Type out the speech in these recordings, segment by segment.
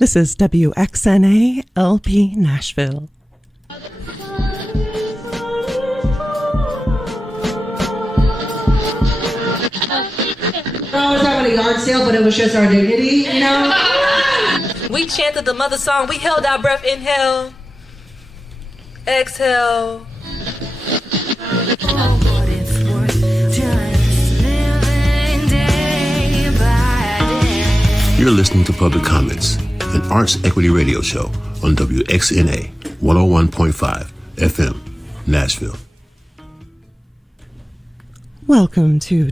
This is WXNA LP Nashville. I was having a yard sale, but it was just our dignity, you know? We chanted the mother song. We held our breath. Inhale. Exhale. You're listening to Public Comments, an arts equity radio show on WXNA 101.5 FM Nashville. Welcome to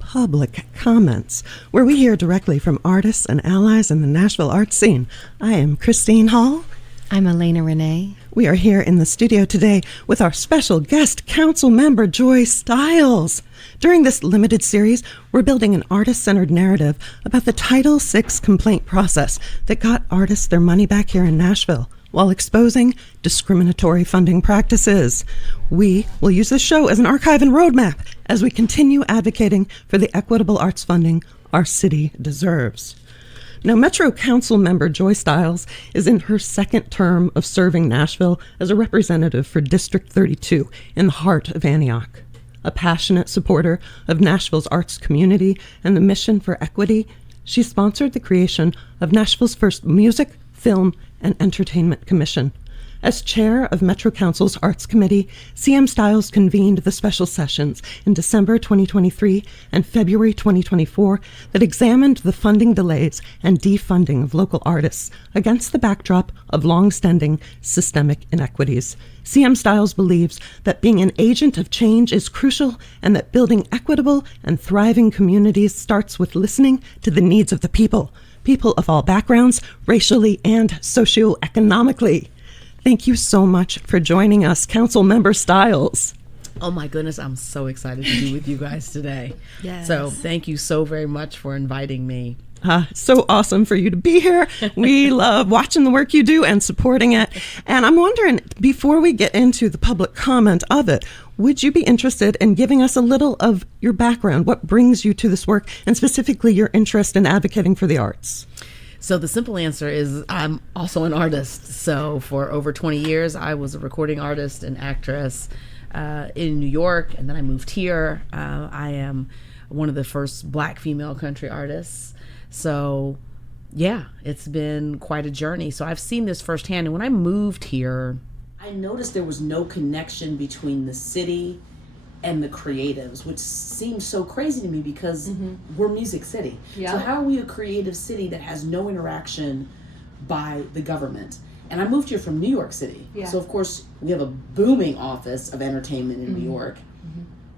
Public Comments, where we hear directly from artists and allies in the Nashville arts scene. I am Christine Hall. I'm Alayna Renae. We are here in the studio today with our special guest council member, Joy Stiles. During this limited series, we're building an artist-centered narrative about the Title VI complaint process that got artists their money back here in Nashville while exposing discriminatory funding practices. We will use this show as an archive and roadmap as we continue advocating for the equitable arts funding our city deserves. Now, Metro Council member Joy Stiles is in her second term of serving Nashville as a representative for District 32 in the heart of Antioch. A passionate supporter of Nashville's arts community and the mission for equity, she sponsored the creation of Nashville's first music, film, and entertainment commission. As chair of Metro Council's Arts Committee, CM Stiles convened the special sessions in December 2023 and February 2024 that examined the funding delays and defunding of local artists against the backdrop of long-standing systemic inequities. CM Stiles believes that being an agent of change is crucial and that building equitable and thriving communities starts with listening to the needs of the people of all backgrounds, racially and socioeconomically. Thank you so much for joining us, Council Member Stiles. Oh my goodness, I'm so excited to be with you guys today. Yes. So thank you so very much for inviting me. So awesome for you to be here. We love watching the work you do and supporting it. And I'm wondering, before we get into the public comment of it, would you be interested in giving us a little of your background? What brings you to this work, and specifically your interest in advocating for the arts? So the simple answer is I'm also an artist. So for over 20 years, I was a recording artist and actress in New York, and then I moved here. I am one of the first Black female country artists. So yeah, it's been quite a journey. So I've seen this firsthand. And when I moved here, I noticed there was no connection between the city and the creatives, which seems so crazy to me because we're Music City. Yeah. So how are we a creative city that has no interaction by the government? And I moved here from New York City. Yeah. So of course we have a booming office of entertainment in New York.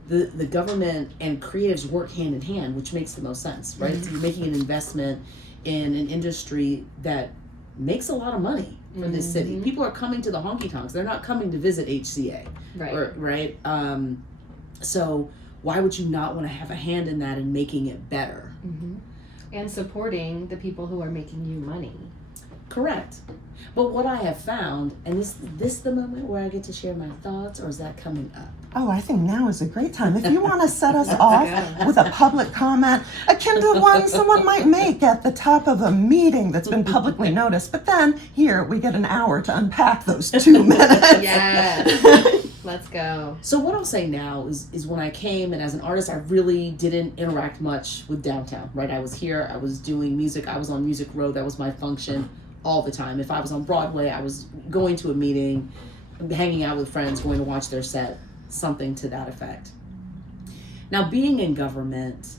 The government and creatives work hand in hand, which makes the most sense, right? So you're making an investment in an industry that makes a lot of money for this city. People are coming to the honky tonks. They're not coming to visit HCA, right? So why would you not want to have a hand in that and making it better? And supporting the people who are making you money. Correct. But what I have found, and is this the moment where I get to share my thoughts, or is that coming up? Oh, I think now is a great time. If you want to set us off with a public comment, akin to one someone might make at the top of a meeting that's been publicly noticed, but then here we get an hour to unpack those 2 minutes. Yes. Let's go. So what I'll say now is when I came, and as an artist, I really didn't interact much with downtown, right? I was here, I was doing music, I was on Music Row, that was my function all the time. If I was on Broadway, I was going to a meeting, hanging out with friends, going to watch their set, something to that effect. Now, being in government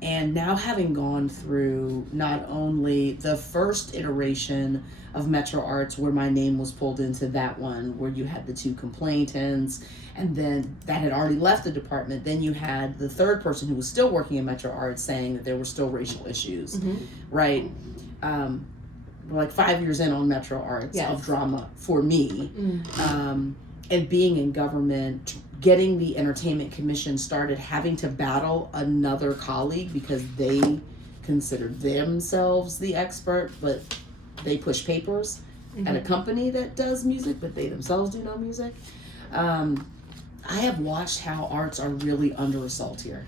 and now having gone through not only the first iteration of Metro Arts, where my name was pulled into that one, where you had the 2 complainants, and then that had already left the department, then you had the third person who was still working in Metro Arts saying that there were still racial issues, right? Like 5 years in on Metro Arts of drama for me. And being in government, getting the Entertainment Commission started, having to battle another colleague because they considered themselves the expert, but they push papers at a company that does music, but they themselves do no music. I have watched how arts are really under assault here.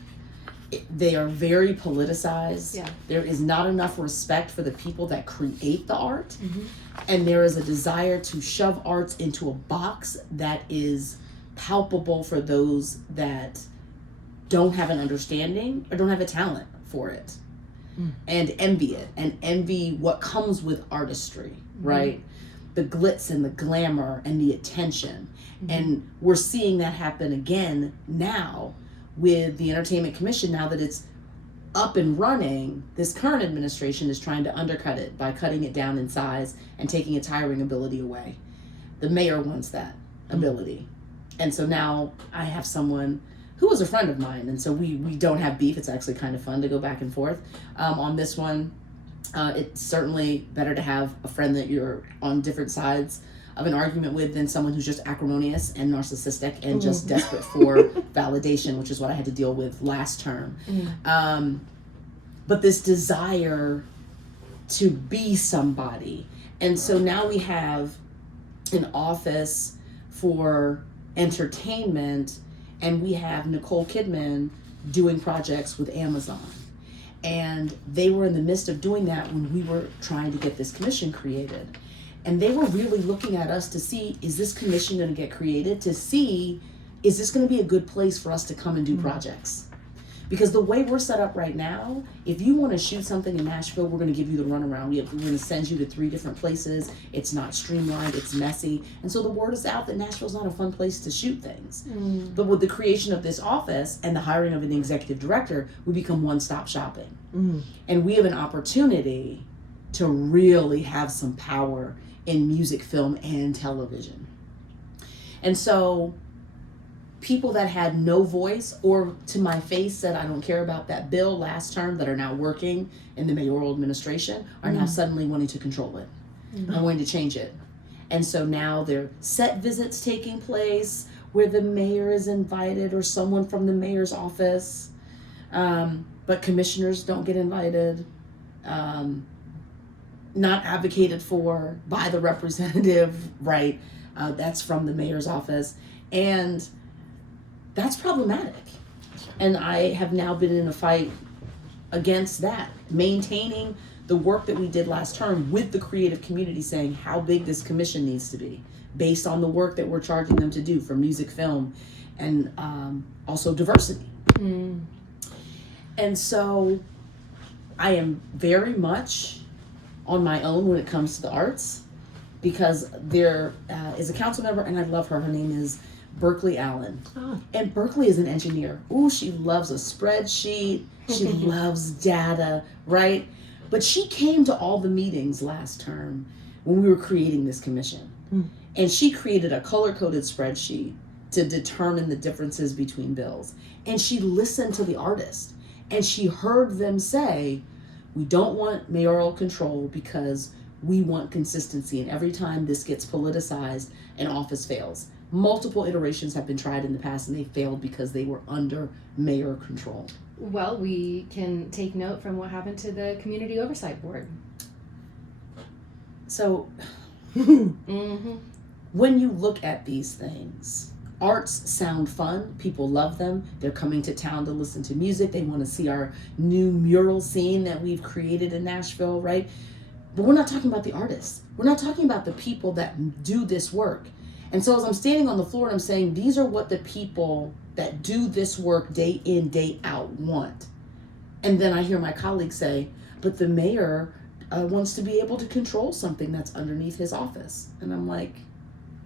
they are very politicized. Yeah. There is not enough respect for the people that create the art. And there is a desire to shove arts into a box that is palpable for those that don't have an understanding or don't have a talent for it. And envy it and envy what comes with artistry, right? The glitz and the glamour and the attention. And we're seeing that happen again now with the Entertainment Commission. Now that it's up and running, this current administration is trying to undercut it by cutting it down in size and taking its hiring ability away. The mayor wants that ability. And so now I have someone who was a friend of mine, and so we don't have beef. It's actually kind of fun to go back and forth on this one. It's certainly better to have a friend that you're on different sides of an argument with than someone who's just acrimonious and narcissistic and just desperate for validation, which is what I had to deal with last term. But this desire to be somebody. And so now we have an office for entertainment, and we have Nicole Kidman doing projects with Amazon. And they were in the midst of doing that when we were trying to get this commission created. And they were really looking at us to see, is this commission going to get created? To see, is this going to be a good place for us to come and do projects? Because the way we're set up right now, if you want to shoot something in Nashville, we're going to give you the runaround. We're going to send you to 3 different places. It's not streamlined, it's messy. And so the word is out that Nashville's not a fun place to shoot things. But with the creation of this office and the hiring of an executive director, we become one-stop shopping. And we have an opportunity to really have some power in music, film, and television. And so people that had no voice or to my face said, I don't care about that bill last term, that are now working in the mayoral administration, are now suddenly wanting to control it and wanting to change it. And so now there are set visits taking place where the mayor is invited or someone from the mayor's office, but commissioners don't get invited, not advocated for by the representative, right? That's from the mayor's office. And that's problematic. And I have now been in a fight against that, maintaining the work that we did last term with the creative community, saying how big this commission needs to be based on the work that we're charging them to do for music, film, and also diversity. And so I am very much on my own when it comes to the arts, because there is a council member, and I love her. Her name is Berkeley Allen. And Berkeley is an engineer. Ooh, she loves a spreadsheet. She loves data, right? But she came to all the meetings last term when we were creating this commission. And she created a color-coded spreadsheet to determine the differences between bills. And she listened to the artists, and she heard them say, we don't want mayoral control because we want consistency. And every time this gets politicized, an office fails. Multiple iterations have been tried in the past, and they failed because they were under mayor control. Well, we can take note from what happened to the Community Oversight Board. So, when you look at these things, arts sound fun. People love them. They're coming to town to listen to music. They want to see our new mural scene that we've created in Nashville, right? But we're not talking about the artists. We're not talking about the people that do this work. And so as I'm standing on the floor and I'm saying, these are what the people that do this work day in, day out want. And then I hear my colleagues say, but the mayor wants to be able to control something that's underneath his office. And I'm like,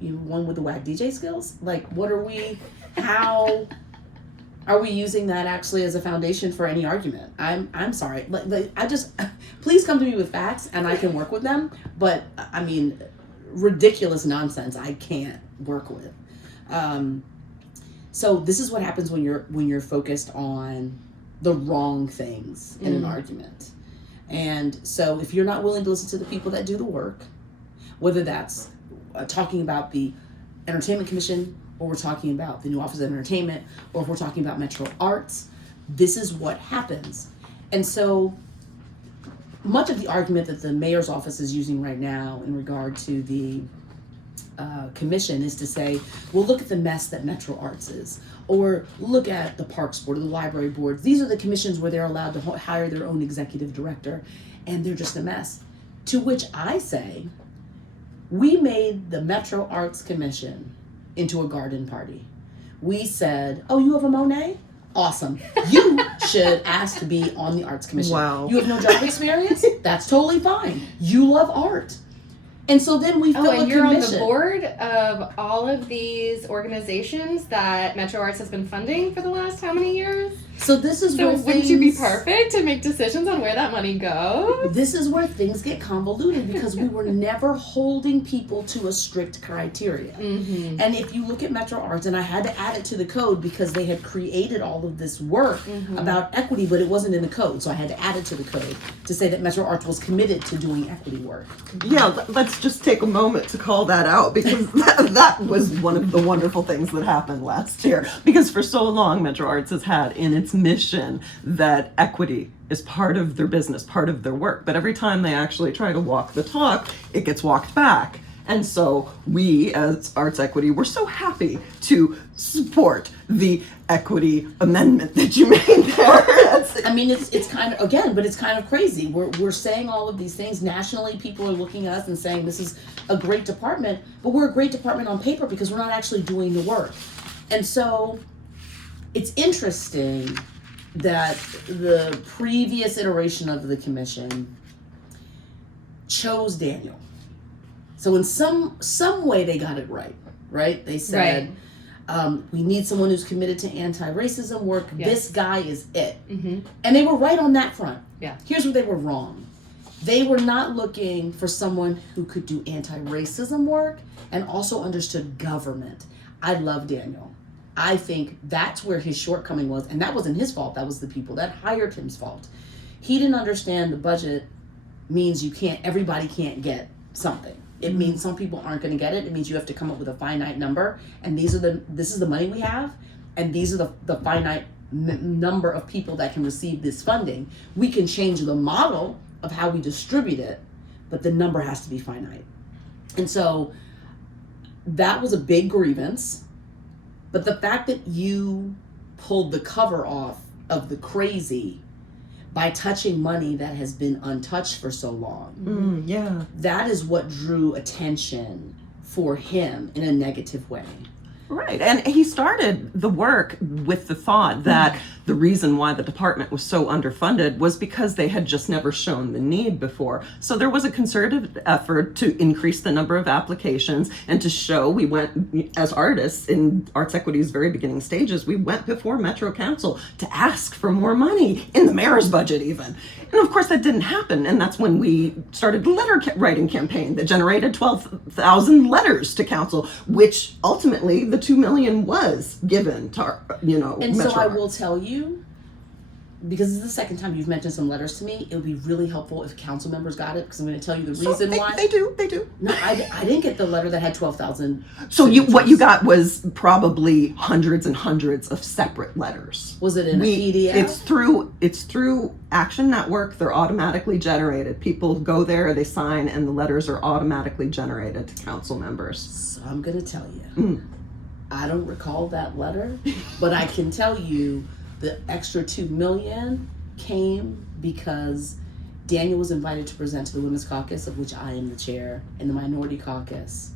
you one with the whack DJ skills? Like, what are we, how are we using that actually as a foundation for any argument? I'm sorry. I just, please come to me with facts and I can work with them. But I mean, ridiculous nonsense I can't work with. So this is what happens when you're focused on the wrong things in an argument. And so if you're not willing to listen to the people that do the work, whether that's talking about the Entertainment Commission, or we're talking about the new Office of Entertainment, or if we're talking about Metro Arts, this is what happens. And so much of the argument that the mayor's office is using right now in regard to the commission is to say, well, look at the mess that Metro Arts is, or look at the Parks Board or the Library Board. These are the commissions where they're allowed to hire their own executive director, and they're just a mess. To which I say, we made the Metro Arts Commission into a garden party. We said, oh, you have a Monet? Awesome. You should ask to be on the Arts Commission. Wow. You have no job experience? That's totally fine. You love art. And so then we fill a and you're commission. on the board of all of these organizations that Metro Arts has been funding for the last how many years? So this is So where wouldn't you be perfect to make decisions on where that money goes? This is where things get convoluted because we were never holding people to a strict criteria. Mm-hmm. And if you look at Metro Arts, and I had to add it to the code because they had created all of this work about equity, but it wasn't in the code. So I had to add it to the code to say that Metro Arts was committed to doing equity work. Yeah, let's just take a moment to call that out because that was one of the wonderful things that happened last year. Because for so long, Metro Arts has had in its mission that equity is part of their business, part of their work. But every time they actually try to walk the talk, it gets walked back. And so we, as Arts Equity, we're so happy to support the equity amendment that you made there. I mean, it's kind of, again, but it's kind of crazy. We're saying all of these things. Nationally, people are looking at us and saying this is a great department, but we're a great department on paper because we're not actually doing the work. And so it's interesting that the previous iteration of the commission chose Daniel. So in some way they got it right? They said, we need someone who's committed to anti-racism work. Yes. This guy is it. Mm-hmm. And they were right on that front. Yeah. Here's where they were wrong. They were not looking for someone who could do anti-racism work and also understood government. I love Daniel. I think that's where his shortcoming was, and that wasn't his fault. That was the people that hired him's fault. He didn't understand the budget means everybody can't get something. It means some people aren't going to get it. It means you have to come up with a finite number, and this is the money we have, and these are the finite number of people that can receive this funding. We can change the model of how we distribute it, but the number has to be finite. And so that was a big grievance. But the fact that you pulled the cover off of the crazy by touching money that has been untouched for so long, that is what drew attention for him in a negative way. Right, and he started the work with the thought that the reason why the department was so underfunded was because they had just never shown the need before. So there was a concerted effort to increase the number of applications and to show we went, as artists in Arts Equity's very beginning stages, we went before Metro Council to ask for more money in the mayor's budget even. And of course that didn't happen, and that's when we started the letter writing campaign that generated 12,000 letters to council, which ultimately the $2 million was given to, And Metro so I Arts. will tell you, because this is the second time you've mentioned some letters to me, it would be really helpful if council members got it, because I'm going to tell you the reason why. They do. No, I didn't get the letter that had 12,000. So what you got was probably hundreds and hundreds of separate letters. Was it in a PDF? It's through Action Network. They're automatically generated. People go there, they sign, and the letters are automatically generated to council members. So I'm going to tell you. I don't recall that letter, but I can tell you the extra $2 million came because Daniel was invited to present to the Women's Caucus, of which I am the chair, and the Minority Caucus.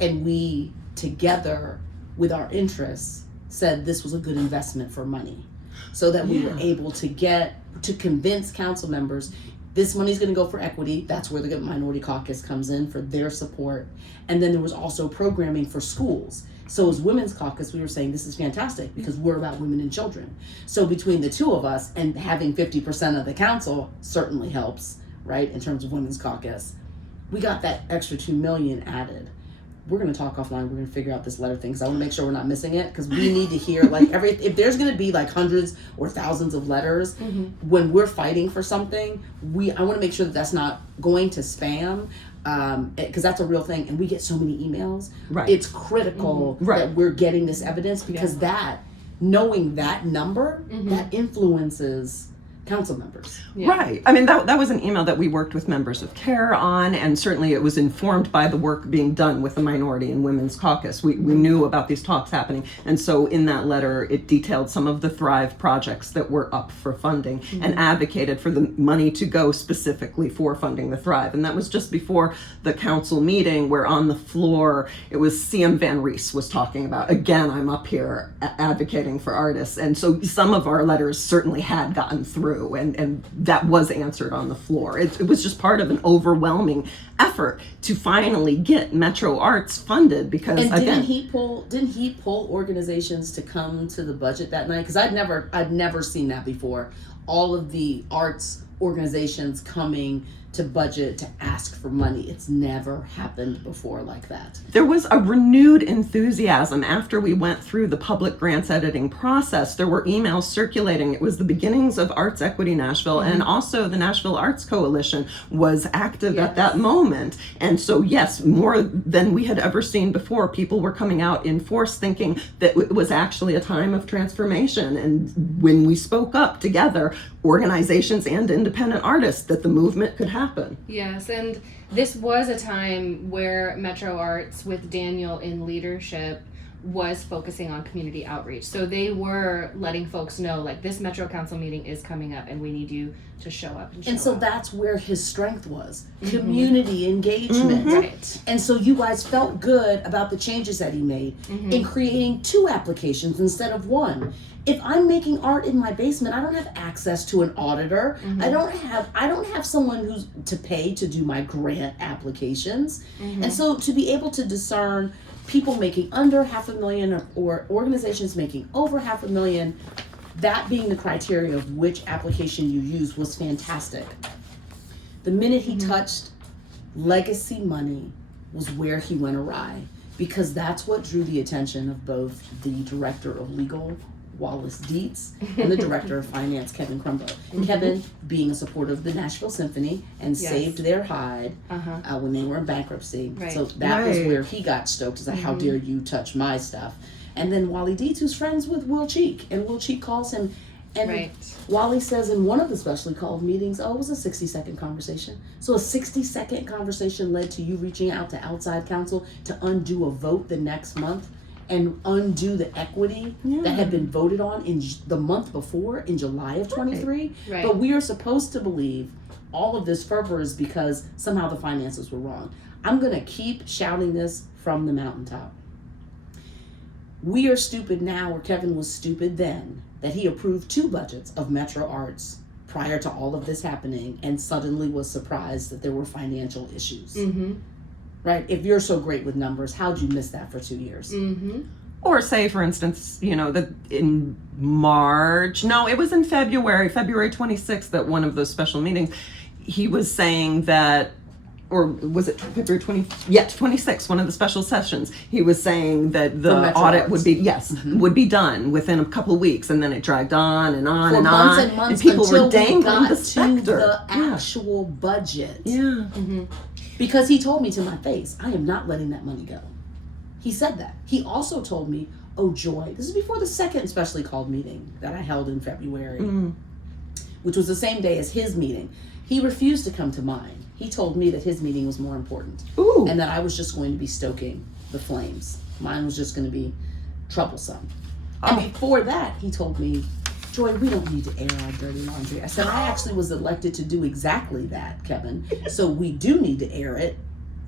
And we, together with our interests, said this was a good investment for money. So that we were able to convince council members, this money's going to go for equity. That's where the Minority Caucus comes in for their support. And then there was also programming for schools. So as Women's Caucus, we were saying this is fantastic because we're about women and children. So between the two of us and having 50% of the council certainly helps, right? In terms of Women's Caucus, we got that extra $2 million added. We're going to talk offline. We're going to figure out this letter thing because I want to make sure we're not missing it, because we need to hear if there's going to be like hundreds or thousands of letters when we're fighting for something, I want to make sure that that's not going to spam. Because that's a real thing, and we get so many emails. Right. It's critical that we're getting this evidence, because knowing that number, that influences council members. Yeah. Right. I mean, that was an email that we worked with members of CARE on, and certainly it was informed by the work being done with the Minority and Women's Caucus. We knew about these talks happening, and so in that letter, it detailed some of the Thrive projects that were up for funding and advocated for the money to go specifically for funding the Thrive. And that was just before the council meeting where on the floor, it was CM Van Rees was talking about, again, I'm up here advocating for artists. And so some of our letters certainly had gotten through. And that was answered on the floor. It was just part of an overwhelming effort to finally get Metro Arts funded because And again, didn't he pull organizations to come to the budget that night? Because I'd never seen that before. All of the arts organizations coming to budget to ask for money. It's never happened before like that. there was a renewed enthusiasm after we went through the public grants editing process. There were emails circulating. It was the beginnings of Arts Equity Nashville, and also the Nashville Arts Coalition was active at that moment. And so, yes, more than we had ever seen before, people were coming out in force thinking that it was actually a time of transformation. And when we spoke up together, organizations and independent artists, that the movement could happen. Yes, and this was a time where Metro Arts, with Daniel in leadership, was focusing on community outreach. So they were letting folks know, like, this Metro Council meeting is coming up and we need you to show up and show And so up. that's where his strength was. Community engagement. Right. And so you guys felt good about the changes that he made in creating 2 applications instead of 1. If I'm making art in my basement, I don't have access to an auditor. I don't have someone who's to pay to do my grant applications. And so to be able to discern people making under $500,000 or organizations making over $500,000, that being the criteria of which application you use was fantastic. The minute he touched legacy money was where he went awry, because that's what drew the attention of both the director of legal, Wallace Dietz, and the director of finance, Kevin Crumbo. Kevin, being a supporter of the Nashville Symphony and saved their hide when they were in bankruptcy. Right. So that was where he got stoked. It's like, how dare you touch my stuff? And then Wally Dietz, who's friends with Will Cheek, and Will Cheek calls him, and Wally says in one of the specially called meetings, it was a 60-second conversation. So a 60-second conversation led to you reaching out to outside counsel to undo a vote the next month and undo the equity that had been voted on in the month before, in July of 23. Right. But we are supposed to believe all of this fervor is because somehow the finances were wrong. I'm going to keep shouting this from the mountaintop. We are stupid now, or Kevin was stupid then, that he approved 2 budgets of Metro Arts prior to all of this happening and suddenly was surprised that there were financial issues. Right? If you're so great with numbers, how'd you miss that for 2 years? Or say, for instance, that in March, no, it was in February 26th, that one of those special meetings, he was saying that, or was it February 26th, one of the special sessions, he was saying that the Metro audit Arts. would be, would be done within a couple of weeks, and then it dragged on and on For and months on, and months people until were dangling we got the to specter. the actual budget. Yeah. Because he told me to my face, I am not letting that money go. He said that. He also told me, oh, Joy, this is before the second specially called meeting that I held in February, which was the same day as his meeting. He refused to come to mine. He told me that his meeting was more important. Ooh. And that I was just going to be stoking the flames. Mine was just going to be troublesome. And before that, he told me, Joy, we don't need to air our dirty laundry. I said, I actually was elected to do exactly that, Kevin. So we do need to air it.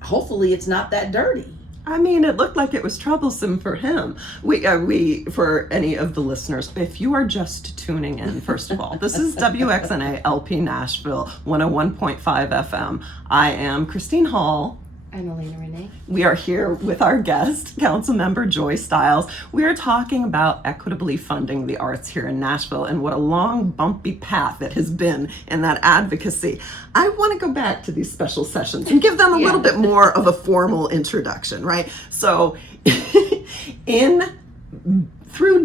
Hopefully it's not that dirty. I mean, it looked like it was troublesome for him. We for any of the listeners, if you are just tuning in, first of all, this is WXNA LP Nashville 101.5 FM. I am Christine Hall. I'm Alayna Renae. We are here with our guest, Councilmember Joy Stiles. We are talking about equitably funding the arts here in Nashville and what a long, bumpy path it has been in that advocacy. I want to go back to these special sessions and give them a little bit more of a formal introduction, right? So through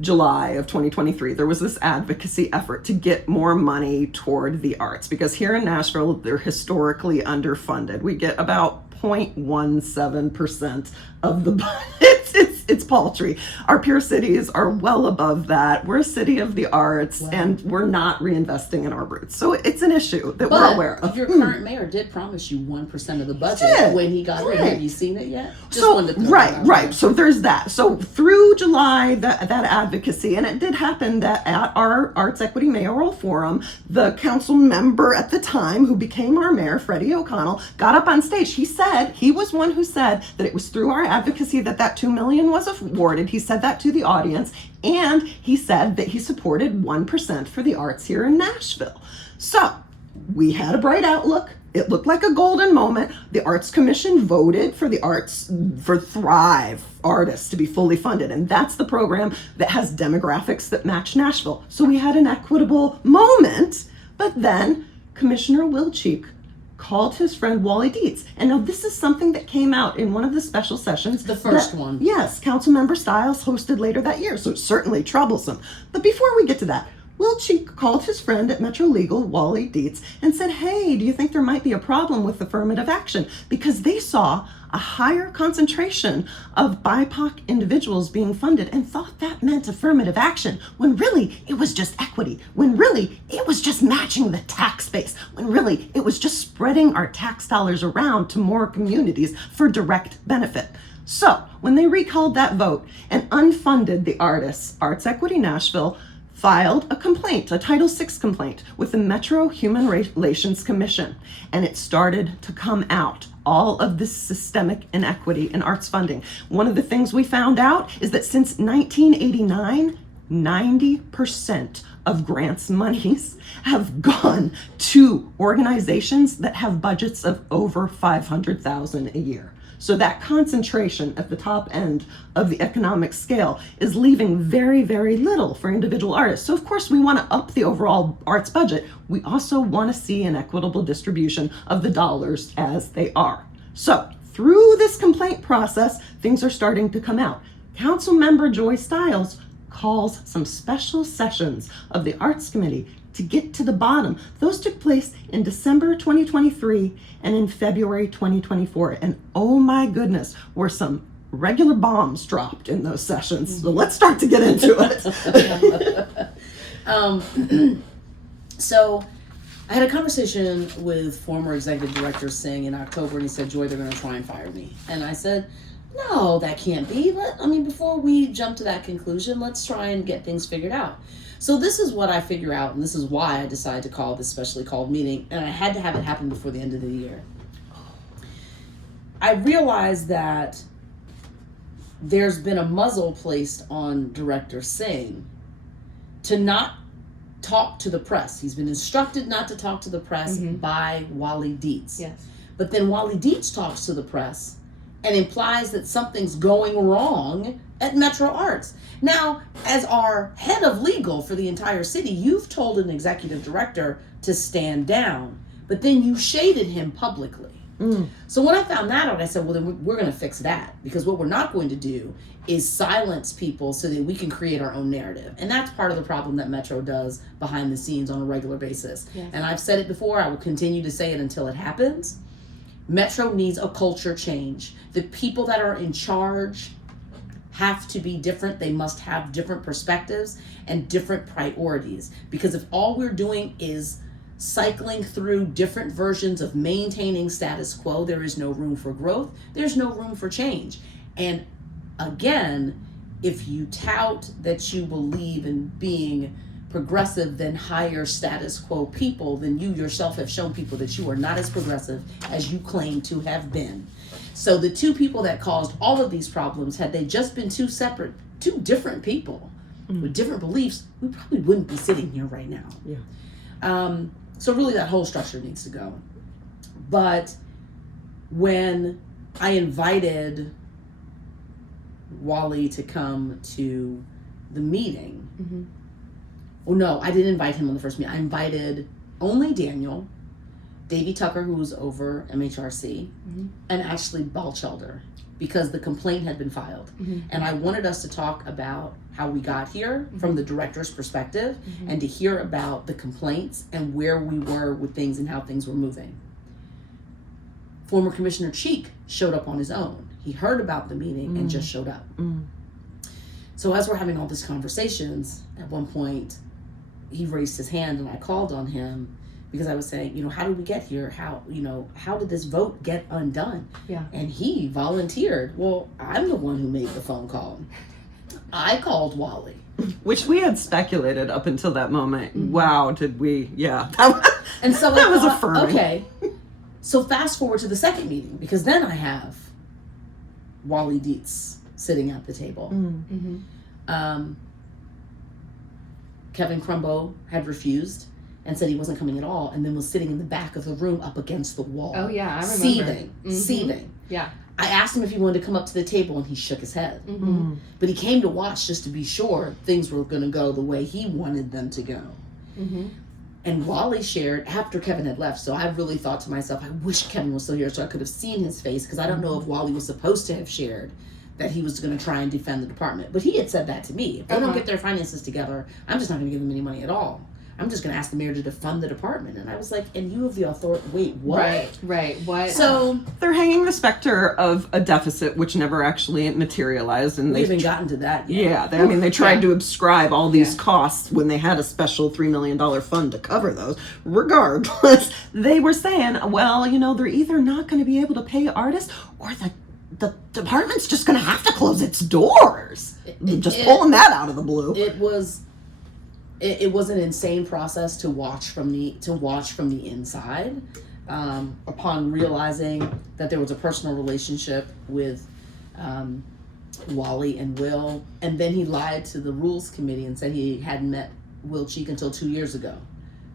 July of 2023, there was this advocacy effort to get more money toward the arts, because here in Nashville, they're historically underfunded. We get about 0.17% of the budget. it's paltry. Our peer cities are well above that. We're a city of the arts, and we're not reinvesting in our roots. So it's an issue that we're aware of. Your current mayor did promise you 1% of the budget when he got here. Have you seen it yet? Right. So there's that. So through July, that advocacy, and it did happen that at our Arts Equity Mayoral Forum, the council member at the time who became our mayor, Freddie O'Connell, got up on stage. He was one who said that it was through our advocacy that $2 million was awarded. He said that to the audience, and he said that he supported 1% for the arts here in Nashville. So we had a bright outlook. It looked like a golden moment. The Arts Commission voted for for Thrive artists to be fully funded, and that's the program that has demographics that match Nashville. So we had an equitable moment, but then Commissioner Wilczek called his friend Wally Dietz. And now this is something that came out in one of the special sessions. The first one. Yes, Councilmember Stiles hosted later that year, so it's certainly troublesome. But before we get to that, Wilczek called his friend at Metro Legal, Wally Dietz, and said, hey, do you think there might be a problem with affirmative action? Because they saw a higher concentration of BIPOC individuals being funded and thought that meant affirmative action, when really it was just equity, when really it was just matching the tax base, when really it was just spreading our tax dollars around to more communities for direct benefit. So when they recalled that vote and unfunded the artists, Arts Equity Nashville filed a complaint, a Title VI complaint, with the Metro Human Relations Commission, and it started to come out, all of this systemic inequity in arts funding. One of the things we found out is that since 1989, 90% of grants monies have gone to organizations that have budgets of over $500,000 a year. So that concentration at the top end of the economic scale is leaving very, very little for individual artists. So of course we want to up the overall arts budget. We also want to see an equitable distribution of the dollars as they are. So through this complaint process, things are starting to come out. Councilmember Joy Stiles calls some special sessions of the Arts Committee to get to the bottom. Those took place in December 2023 and in February 2024. And oh my goodness, were some regular bombs dropped in those sessions. So let's start to get into it. So I had a conversation with former executive director Singh in October, and he said, Joy, they're going to try and fire me. And I said, no, that can't be. Before we jump to that conclusion, let's try and get things figured out. So this is what I figure out, and this is why I decided to call this specially called meeting, and I had to have it happen before the end of the year. I realized that there's been a muzzle placed on Director Singh to not talk to the press. He's been instructed not to talk to the press by Wally Dietz. Yes. But then Wally Dietz talks to the press and implies that something's going wrong at Metro Arts. Now, as our head of legal for the entire city, you've told an executive director to stand down, but then you shaded him publicly. So when I found that out, I said, well, then we're going to fix that, because what we're not going to do is silence people so that we can create our own narrative. And that's part of the problem that Metro does behind the scenes on a regular basis. Yes. And I've said it before, I will continue to say it until it happens. Metro needs a culture change. The people that are in charge have to be different. They must have different perspectives and different priorities. Because if all we're doing is cycling through different versions of maintaining status quo, there is no room for growth. There's no room for change. And again, if you tout that you believe in being progressive than higher status quo people, then you yourself have shown people that you are not as progressive as you claim to have been. So the two people that caused all of these problems, had they just been two different people with different beliefs, we probably wouldn't be sitting here right now. Yeah. So really that whole structure needs to go. But when I invited Wally to come to the meeting, well, no, I didn't invite him on the first meeting. I invited only Daniel, Davey Tucker, who was over MHRC, and Ashley Balchelder, because the complaint had been filed. And I wanted us to talk about how we got here from the director's perspective, and to hear about the complaints and where we were with things and how things were moving. Former Commissioner Cheek showed up on his own. He heard about the meeting and just showed up. So as we're having all these conversations, at one point, he raised his hand and I called on him because I was saying, how did we get here? How did this vote get undone? Yeah. And he volunteered. Well, I'm the one who made the phone call. I called Wally. Which we had speculated up until that moment. Wow, did we? Yeah. And so that was affirming. Okay. So fast forward to the second meeting, because then I have Wally Dietz sitting at the table. Kevin Crumbo had refused and said he wasn't coming at all, and then was sitting in the back of the room up against the wall. Oh yeah, I remember. Seething. Yeah. I asked him if he wanted to come up to the table, and he shook his head. But he came to watch just to be sure things were going to go the way he wanted them to go. And Wally shared after Kevin had left, so I really thought to myself, I wish Kevin was still here so I could have seen his face, because I don't know if Wally was supposed to have shared that he was going to try and defend the department. But he had said that to me. If they don't get their finances together, I'm just not going to give them any money at all. I'm just going to ask the mayor to defund the department. And I was like, and you have the authority. Wait, what? Right. What? So they're hanging the specter of a deficit, which never actually materialized. And we haven't gotten to that yet. Yeah, they tried to ascribe all these costs when they had a special $3 million fund to cover those. Regardless, they were saying, well, they're either not going to be able to pay artists, or the department's just going to have to close its doors. Pulling that out of the blue. It was an insane process to watch from the inside. Upon realizing that there was a personal relationship with Wally and Will, and then he lied to the rules committee and said he hadn't met Will Cheek until 2 years ago,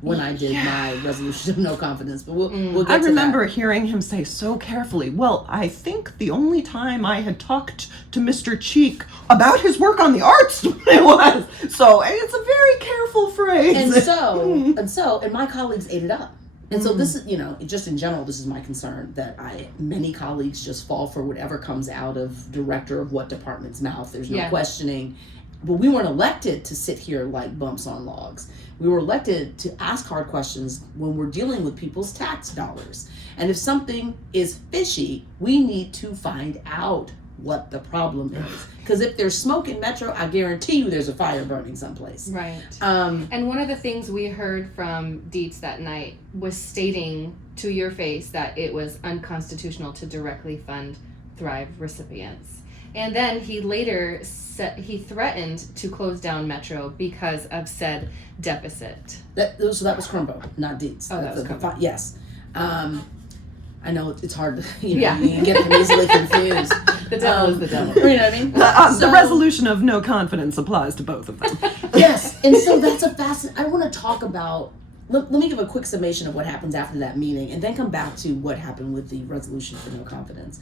when I did my resolution of no confidence. But we'll get I to remember that. hearing him say so carefully, well, I think the only time I had talked to Mr. Cheek about his work on the arts it was. So it's a very careful phrase. And my colleagues ate it up. And so this is, just in general, this is my concern, that many colleagues just fall for whatever comes out of director of what department's mouth. There's no questioning. But we weren't elected to sit here like bumps on logs. We were elected to ask hard questions when we're dealing with people's tax dollars. And if something is fishy, we need to find out what the problem is. Because if there's smoke in Metro, I guarantee you there's a fire burning someplace. Right. And one of the things we heard from Dietz that night was stating to your face that it was unconstitutional to directly fund Thrive recipients. And then he later said he threatened to close down Metro because of said deficit. So that was Crumbo, not Dietz. Oh, that was Crumbo. Yes. I know it's hard to, you can get them easily confused. The devil is the devil. You know what I mean? The resolution of no confidence applies to both of them. Yes. And so that's I want to talk about, let me give a quick summation of what happens after that meeting, and then come back to what happened with the resolution for no confidence.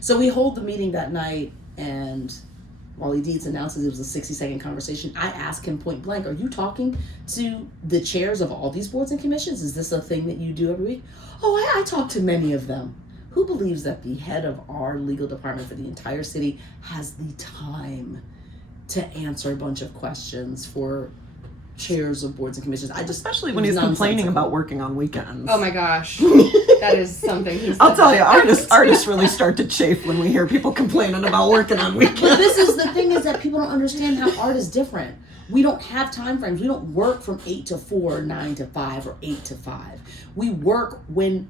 So we hold the meeting that night, and Wally Dietz announces it was a 60-second conversation. I ask him point blank, are you talking to the chairs of all these boards and commissions? Is this a thing that you do every week? Oh, I talk to many of them. Who believes that the head of our legal department for the entire city has the time to answer a bunch of questions for chairs of boards and commissions? Especially when he's complaining about working on weekends. Oh my gosh. That is something he's I'll tell you, artists really start to chafe when we hear people complaining about working on weekends. But the thing is that people don't understand how art is different. We don't have time frames. We don't work from 8 to 4, 9 to 5, or 8 to 5. We work when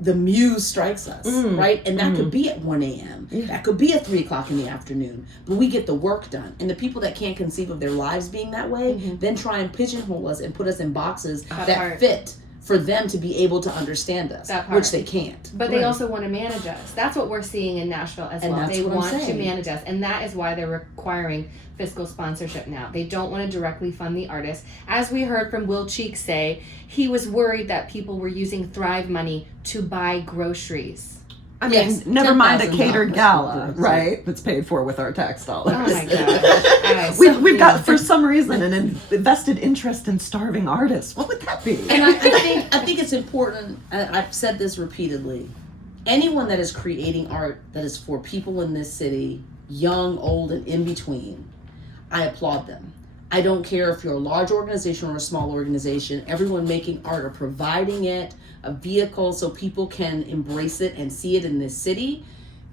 the muse strikes us, right? And that could be at 1 a.m. Yeah. That could be at 3 o'clock in the afternoon. But we get the work done. And the people that can't conceive of their lives being that way, then try and pigeonhole us and put us in boxes that fit for them to be able to understand us, which they can't. But they also want to manage us. That's what we're seeing in Nashville as well. They want to manage us. And that is why they're requiring fiscal sponsorship now. They don't want to directly fund the artists. As we heard from Will Cheek say, he was worried that people were using Thrive money to buy groceries. I mean, never mind a catered gala, right? That's paid for with our tax dollars. Oh my God. We've got, for some reason, an invested interest in starving artists. What would that be? And I think it's important, and I've said this repeatedly, anyone that is creating art that is for people in this city, young, old, and in between, I applaud them. I don't care if you're a large organization or a small organization, everyone making art or providing it, a vehicle so people can embrace it and see it in this city,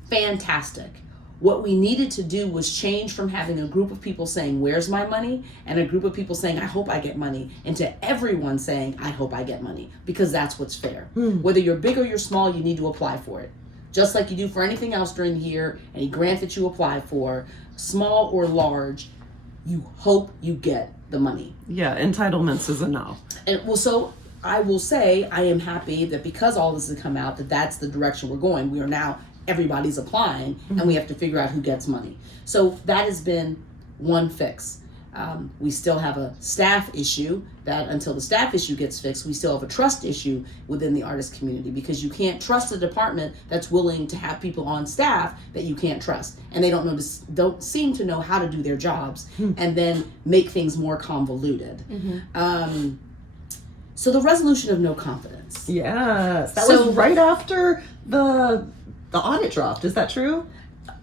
fantastic. What we needed to do was change from having a group of people saying, where's my money? And a group of people saying, I hope I get money, into everyone saying, I hope I get money, because that's what's fair. Whether you're big or you're small, you need to apply for it. Just like you do for anything else during the year, any grant that you apply for, small or large, you hope you get the money. Yeah, entitlements is a no. And well, so I will say I am happy that because all this has come out, that that's the direction we're going. We are now, everybody's applying, and we have to figure out who gets money. So that has been one fix. We still have a staff issue that until the staff issue gets fixed, we still have a trust issue within the artist community, because you can't trust a department that's willing to have people on staff that you can't trust, and they don't seem to know how to do their jobs, and then make things more convoluted. So the resolution of no confidence. Yes, that was right after the audit dropped. Is that true?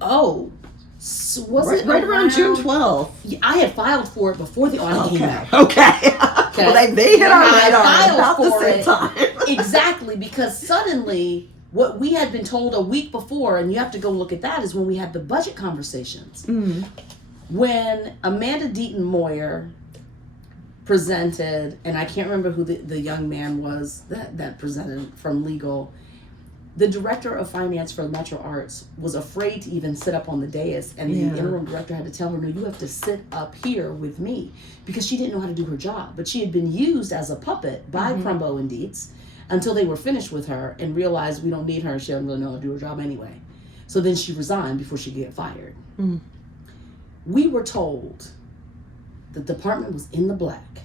Oh. So was it right around June 12th? I had filed for it before the audit came out. Okay. Well, they hit our radar about the same time. Exactly, because suddenly what we had been told a week before, and you have to go look at that, is when we had the budget conversations. When Amanda Deaton Moyer presented, and I can't remember who the young man was that presented from legal, the director of finance for Metro Arts was afraid to even sit up on the dais, and the interim director had to tell her, no, you have to sit up here with me, because she didn't know how to do her job. But she had been used as a puppet by Crumbo and Dietz until they were finished with her and realized we don't need her, and she doesn't really know how to do her job anyway. So then she resigned before she could get fired. We were told the department was in the black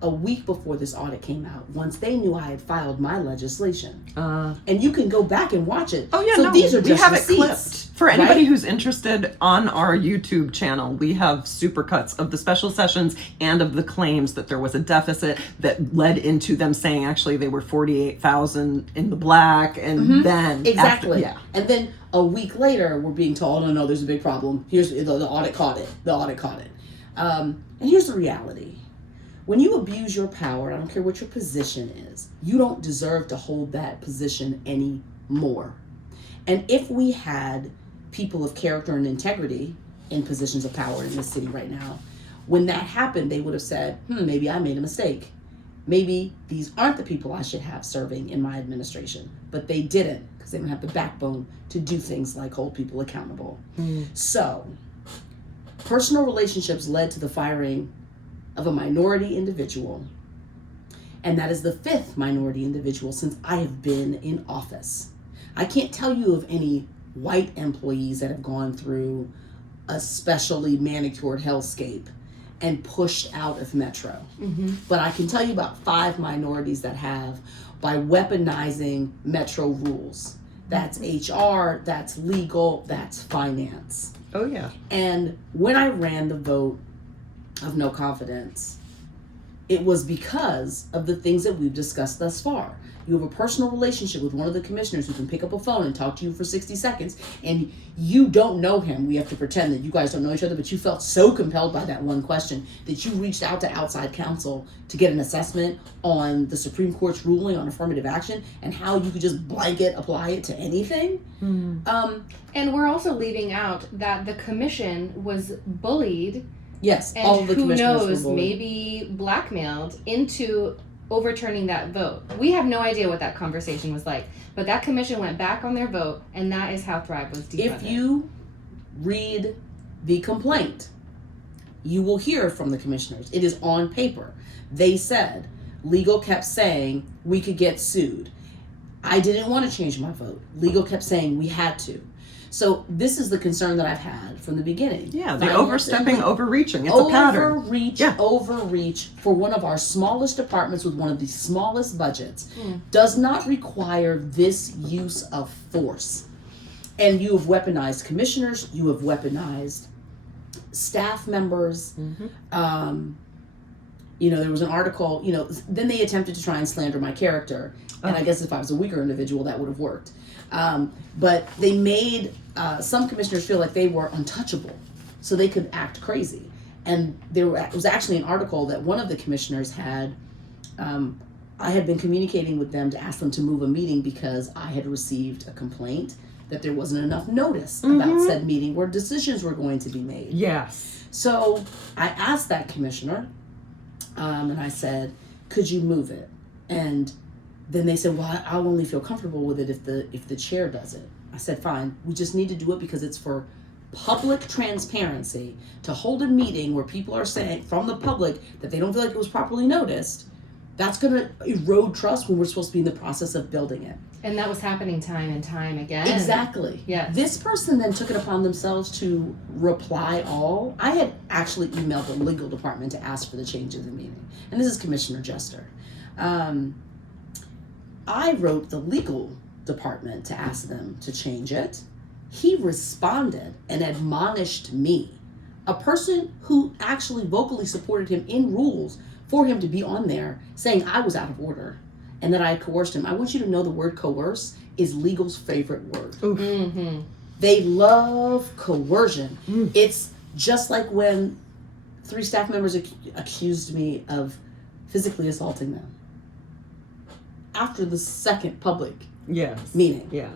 a week before this audit came out, once they knew I had filed my legislation. And you can go back and watch it. Oh yeah, so no, these are we just have receipts, it clipped. For anybody right? who's interested, on our YouTube channel, we have supercuts of the special sessions and of the claims that there was a deficit that led into them saying actually they were 48,000 in the black, and then exactly. After, And then a week later, we're being told, oh no, there's a big problem. Here's the audit caught it. The audit caught it. And here's the reality. When you abuse your power, I don't care what your position is, you don't deserve to hold that position anymore. And if we had people of character and integrity in positions of power in this city right now, when that happened, they would have said, maybe I made a mistake. Maybe these aren't the people I should have serving in my administration. But they didn't, because they don't have the backbone to do things like hold people accountable. So, personal relationships led to the firing of a minority individual, and that is the 5th minority individual since I have been in office. I can't tell you of any white employees that have gone through a specially manicured hellscape and pushed out of Metro. But I can tell you about 5 minorities that have, by weaponizing Metro rules. That's HR, that's legal, that's finance. Oh yeah. And when I ran the vote of no confidence, it was because of the things that we've discussed thus far. You have a personal relationship with one of the commissioners who can pick up a phone and talk to you for 60 seconds, and you don't know him. We have to pretend that you guys don't know each other, but you felt so compelled by that one question that you reached out to outside counsel to get an assessment on the Supreme Court's ruling on affirmative action and how you could just blanket apply it to anything. And we're also leaving out that the commission was bullied. Yes, And all of the who commissioners knows, were bullied. maybe blackmailed into overturning that vote. We have no idea what that conversation was like, but that commission went back on their vote, and that is how Thrive was defunded. If you read the complaint, you will hear from the commissioners. It is on paper. They said, legal kept saying we could get sued. I didn't want to change my vote. Legal kept saying we had to. So this is the concern that I've had from the beginning. Yeah, the overstepping, overreaching. It's a pattern. Overreach for one of our smallest departments with one of the smallest budgets does not require this use of force. And you have weaponized commissioners, you have weaponized staff members. There was an article, then they attempted to try and slander my character. And I guess if I was a weaker individual, that would have worked. But they made some commissioners feel like they were untouchable, so they could act crazy. And there was actually an article that one of the commissioners had I had been communicating with them to ask them to move a meeting because I had received a complaint that there wasn't enough notice about said meeting where decisions were going to be made. Yes. So I asked that commissioner, and I said, could you move it? And then they said, well, I'll only feel comfortable with it if the chair does it. I said, fine, we just need to do it because it's for public transparency, to hold a meeting where people are saying from the public that they don't feel like it was properly noticed. That's going to erode trust when we're supposed to be in the process of building it. And that was happening time and time again. Exactly. Yes. This person then took it upon themselves to reply all. I had actually emailed the legal department to ask for the change of the meeting. And this is Commissioner Jester. I wrote the legal department to ask them to change it. He responded and admonished me, a person who actually vocally supported him in rules for him to be on there, saying I was out of order and that I had coerced him. I want you to know the word coerce is legal's favorite word. Mm-hmm. They love coercion. It's just like when 3 staff members accused me of physically assaulting them after the second public meeting. Yeah.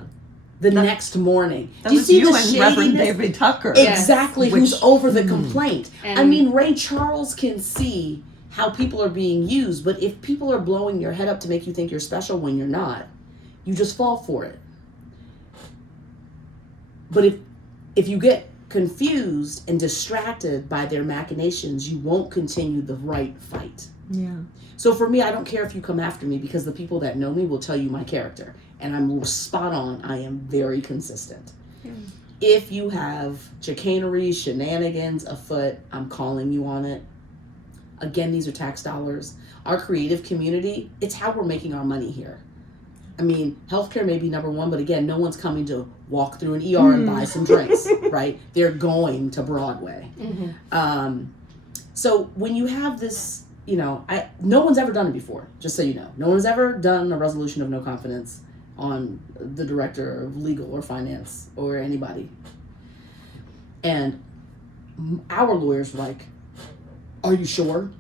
The next morning. That Do you was see you the and Reverend shadiness? David Tucker. Exactly, Which- who's over the complaint. And- I mean, Ray Charles can see how people are being used, but if people are blowing your head up to make you think you're special when you're not, you just fall for it. But if you get confused and distracted by their machinations, you won't continue the right fight. Yeah. So for me, I don't care if you come after me because the people that know me will tell you my character. And I'm spot on. I am very consistent. If you have chicanery, shenanigans afoot, I'm calling you on it. Again, these are tax dollars. Our creative community, it's how we're making our money here. I mean, healthcare may be number one, but again, no one's coming to walk through an ER and buy some drinks, right? They're going to Broadway. So when you have this, no one's ever done it before, just so you know. No one's ever done a resolution of no confidence on the director of legal or finance or anybody. And our lawyers were like, are you sure?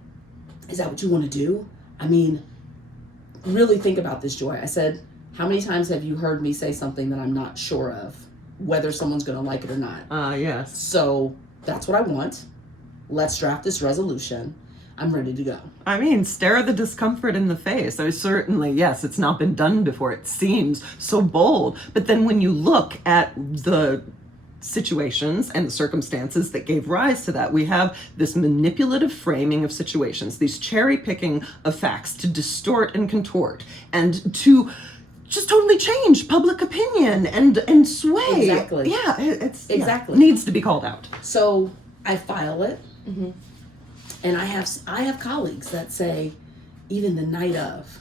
Is that what you want to do? I mean, really think about this, Joy. I said, how many times have you heard me say something that I'm not sure of, whether someone's going to like it or not? Yes. So that's what I want. Let's draft this resolution. I'm ready to go. I mean, stare the discomfort in the face. I certainly, yes, it's not been done before. It seems so bold. But then when you look at the situations and the circumstances that gave rise to that, we have this manipulative framing of situations, these cherry picking of facts to distort and contort and to just totally change public opinion and sway. Exactly. Yeah, it's exactly needs to be called out. So I file it. And I have colleagues that say, even the night of,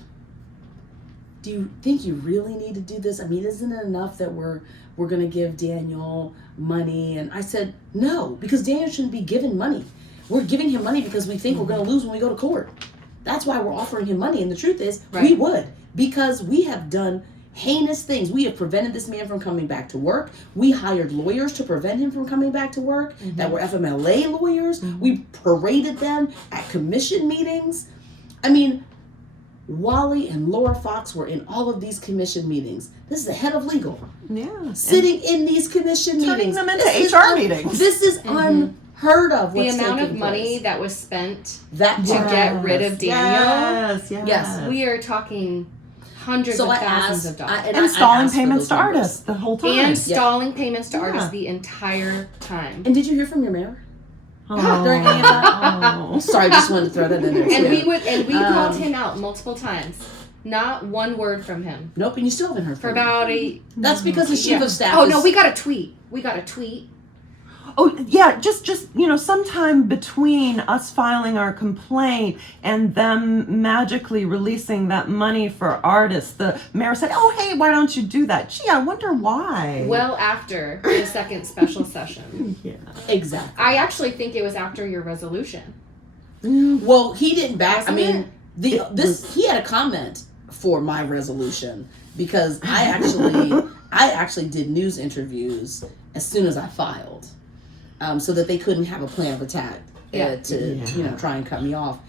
do you think you really need to do this? I mean, isn't it enough that we're going to give Daniel money? And I said, no, because Daniel shouldn't be given money. We're giving him money because we think we're going to lose when we go to court. That's why we're offering him money. And the truth is, we would, because we have done heinous things. We have prevented this man from coming back to work. We hired lawyers to prevent him from coming back to work that were FMLA lawyers. We paraded them at commission meetings. I mean, Wally and Laura Fox were in all of these commission meetings. This is the head of legal. Yeah. Sitting in these commission Turning meetings. them into HR meetings. This is unheard of. The What's amount of taking money place. that was spent that to get rid of Daniel. Yes. We are talking hundreds of thousands of dollars. And stalling payments to artists the whole time. And stalling payments to artists the entire time. And did you hear from your mayor? Oh. During any of that? Sorry, I just wanted to throw that in there too. And we called him out multiple times. Not one word from him. Nope, and you still haven't heard For from him. about a... That's because the chief of staff Oh, no, we got a tweet. Oh, yeah, just sometime between us filing our complaint and them magically releasing that money for artists, the mayor said, oh, hey, why don't you do that? Gee, I wonder why. Well after the second special session. Yeah. Exactly. I actually think it was after your resolution. Well, he didn't back. I mean, Wasn't he had a comment for my resolution because I actually did news interviews as soon as I filed. So that they couldn't have a plan of attack to try and cut me off.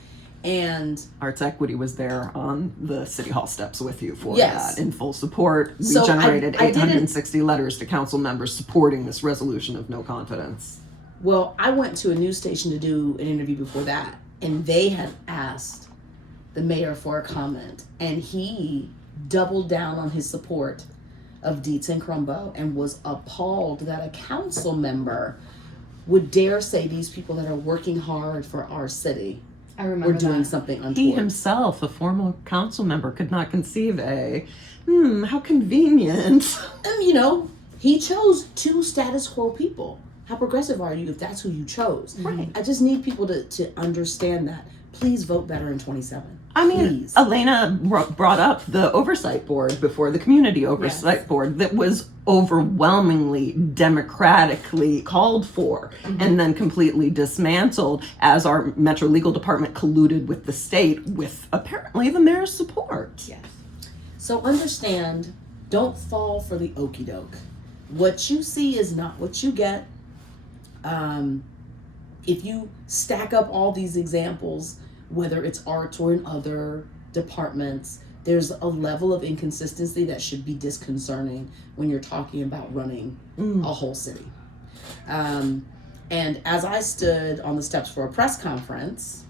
And Arts Equity was there on the City Hall steps with you for Yes. that in full support. We So generated I didn't- 860 letters to council members supporting this resolution of no confidence. well, I went to a news station to do an interview before that, and they had asked the mayor for a comment, and he doubled down on his support of Dietz and Crumbo and was appalled that a council member would dare say these people that are working hard for our city I remember were doing that. something untoward. He himself, a former council member, could not conceive how convenient. And, you know, he chose two status quo people. How progressive are you if that's who you chose? Right. I just need people to understand that. Please vote better in 27. I mean, Please. Alayna brought up the oversight board before, the community oversight board that was overwhelmingly democratically called for and then completely dismantled as our Metro Legal Department colluded with the state with apparently the mayor's support. Yes. So understand, don't fall for the okie doke. What you see is not what you get. If you stack up all these examples, whether it's arts or in other departments, there's a level of inconsistency that should be disconcerting when you're talking about running a whole city. And as I stood on the steps for a press conference,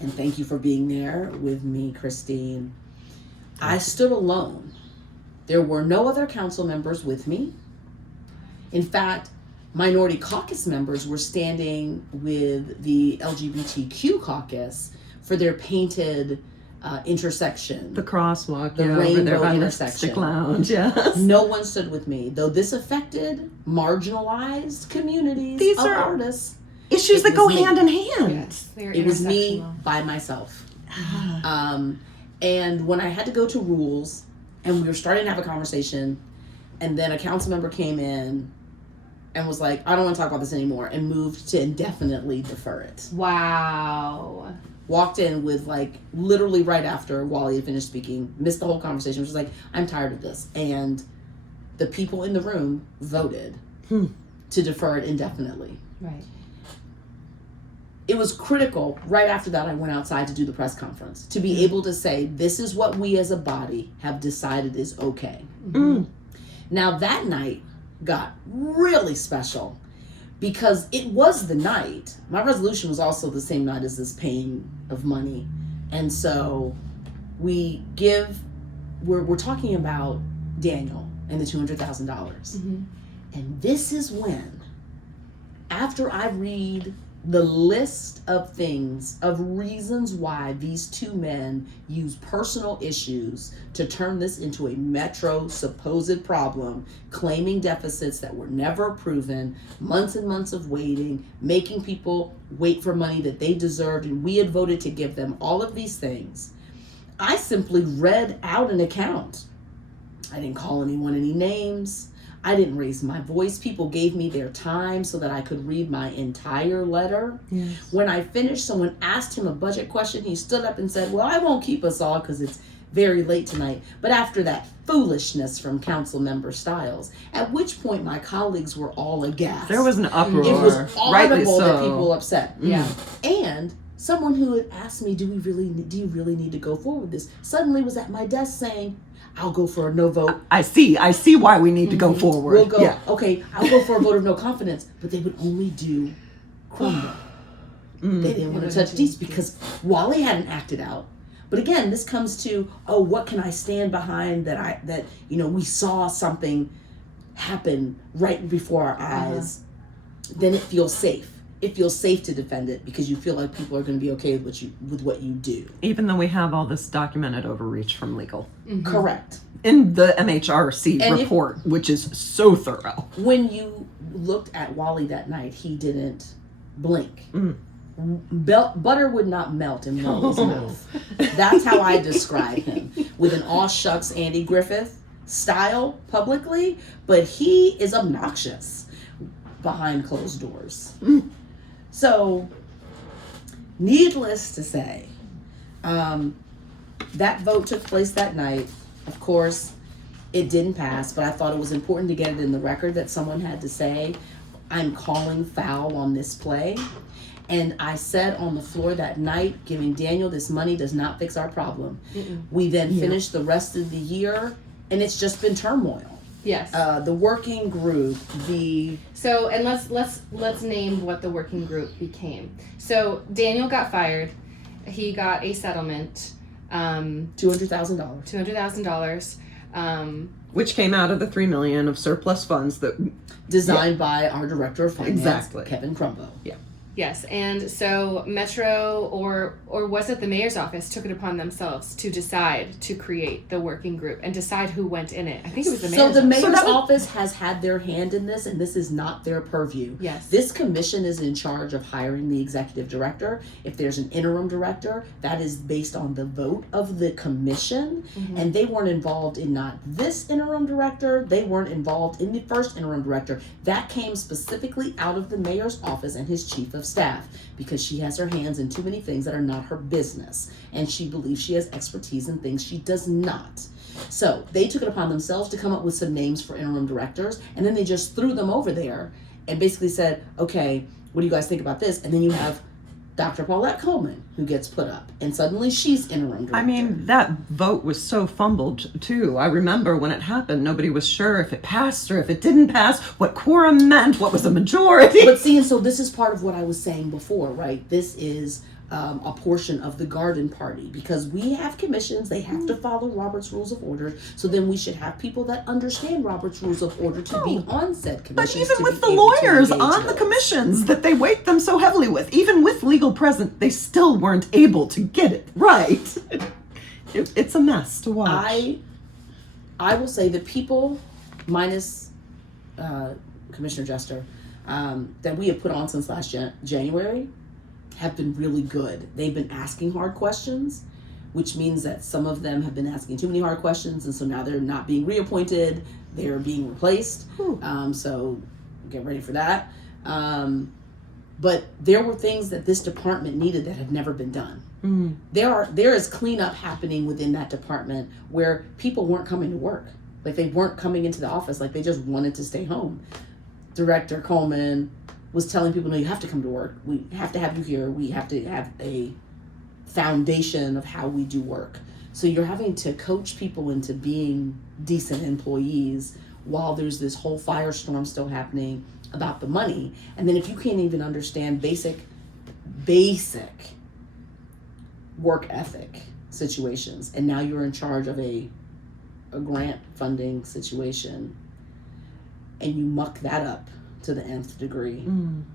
and thank you for being there with me, Christine, I stood alone. There were no other council members with me. In fact, Minority Caucus members were standing with the LGBTQ caucus for their painted intersection. The crosswalk, The over there rainbow by intersection. Lipstick Lounge, yes. No one stood with me, though this affected marginalized communities These of are artists. Issues It that go was me. hand in hand. Yes. They're It was me intersectional. by myself. And when I had to go to rules, and we were starting to have a conversation, and then a council member came in and was like, I don't want to talk about this anymore, and moved to indefinitely defer it. Wow. Walked in with, like, literally right after Wally had finished speaking, missed the whole conversation, was just like, I'm tired of this. And the people in the room voted to defer it indefinitely. Right. It was critical. Right after that, I went outside to do the press conference to be able to say, this is what we as a body have decided is okay. Now, that night got really special because it was the night. My resolution was also the same night as this paying of money. And so we're talking about Daniel and the $200,000. And this is when, after I read the list of things, of reasons why these two men use personal issues to turn this into a Metro supposed problem, claiming deficits that were never proven, months and months of waiting, making people wait for money that they deserved, and we had voted to give them all of these things. I simply read out an account. I didn't call anyone any names. I didn't raise my voice. People gave me their time so that I could read my entire letter. Yes. When I finished, someone asked him a budget question. He stood up and said, well, I won't keep us all because it's very late tonight. But after that foolishness from council member Stiles, at which point my colleagues were all aghast. There was an uproar. It was Rightly audible that so. people were upset. Yeah. And someone who had asked me, do you really need to go forward with this, suddenly was at my desk saying, I'll go for a no vote. I see why we need to go forward. We'll go, Yeah. okay, I'll go for a vote of no confidence. But they would only do Cromwell. They didn't want to touch Dietz because Wally hadn't acted out. But again, this comes to, what can I stand behind that we saw something happen right before our eyes. Then it feels safe. It feels safe to defend it because you feel like people are going to be okay with what you do. Even though we have all this documented overreach from legal. Correct. In the MHRC And report, which is so thorough. When you looked at Wally that night, he didn't blink. Butter would not melt in Wally's mouth. That's how I describe him. With an aw shucks Andy Griffith style publicly, but he is obnoxious behind closed doors. So, needless to say, that vote took place that night. Of course, it didn't pass, but I thought it was important to get it in the record that someone had to say, I'm calling foul on this play. And I said on the floor that night, giving Daniel this money does not fix our problem. We then finished the rest of the year, and it's just been turmoil. Yes. The working group, So, and let's name what the working group became. So Daniel got fired. He got a settlement, $200,000. $200,000. Which came out of the $3 million of surplus funds that Designed by our director of finance, Exactly. Kevin Crumbo. Yeah. Yes, and so Metro or was it the mayor's office took it upon themselves to decide to create the working group and decide who went in it. I think it was the mayor's So the office. mayor's office has had their hand in this, and this is not their purview. Yes. This commission is in charge of hiring the executive director. If there's an interim director, that is based on the vote of the commission, and they weren't involved in not this interim director, they weren't involved in the first interim director. That came specifically out of the mayor's office and his chief of staff, because she has her hands in too many things that are not her business, and she believes she has expertise in things she does not. So they took it upon themselves to come up with some names for interim directors, and then they just threw them over there and basically said, okay, what do you guys think about this? And then you have Dr. Paulette Coleman, who gets put up, and suddenly she's interim director. I mean, that vote was so fumbled too. I remember when it happened, nobody was sure if it passed or if it didn't pass, what quorum meant, what was a majority. But see, and so this is part of what I was saying before, right? This is a portion of the garden party, because we have commissions, they have to follow Robert's Rules of Order, so then we should have people that understand Robert's Rules of Order to be on said commissions. But even to with be the able to lawyers engage on the those. commissions that they weight them so heavily with, even with legal present, they still weren't able to get it right. It's a mess to watch. I will say the people, minus Commissioner Jester, that we have put on since last January, have been really good. They've been asking hard questions, which means that some of them have been asking too many hard questions, and so now they're not being reappointed, they're being replaced. So get ready for that. But there were things that this department needed that have never been done. There is cleanup happening within that department where people weren't coming to work. Like, they weren't coming into the office, like they just wanted to stay home. Director Coleman was telling people, no, you have to come to work. We have to have you here. We have to have a foundation of how we do work. So you're having to coach people into being decent employees while there's this whole firestorm still happening about the money. And then if you can't even understand basic work ethic situations, and now you're in charge of a grant funding situation, and you muck that up to the nth degree. I'm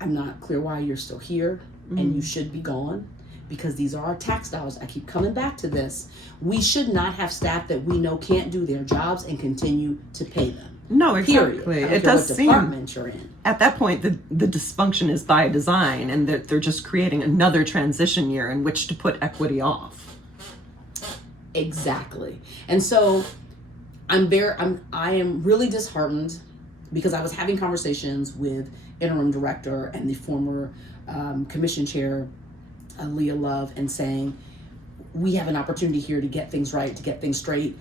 not clear why you're still here, and you should be gone, because these are our tax dollars. I keep coming back to this. We should not have staff that we know can't do their jobs and continue to pay them. No, exactly. Period. It does what seem department you're in. at that point the dysfunction is by design, and that they're just creating another transition year in which to put equity off. Exactly. And so I am really disheartened, because I was having conversations with interim director and the former commission chair, Leah Love, and saying, we have an opportunity here to get things right, to get things straight.